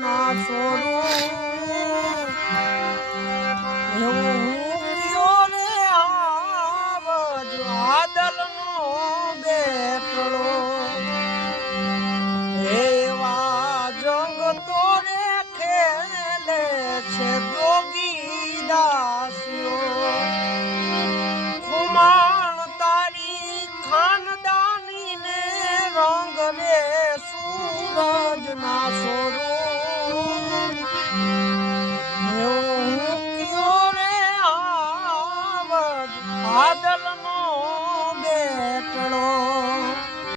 ના છોડું એવું મૂક્યો રે આવજ વાદળનો બેટળો એવા જંગ તો રે ખેલે છે જોગી દાસીઓ ખુમાણ તારી ખાનદાની ને રંગ રે સૂરજ ના છોડું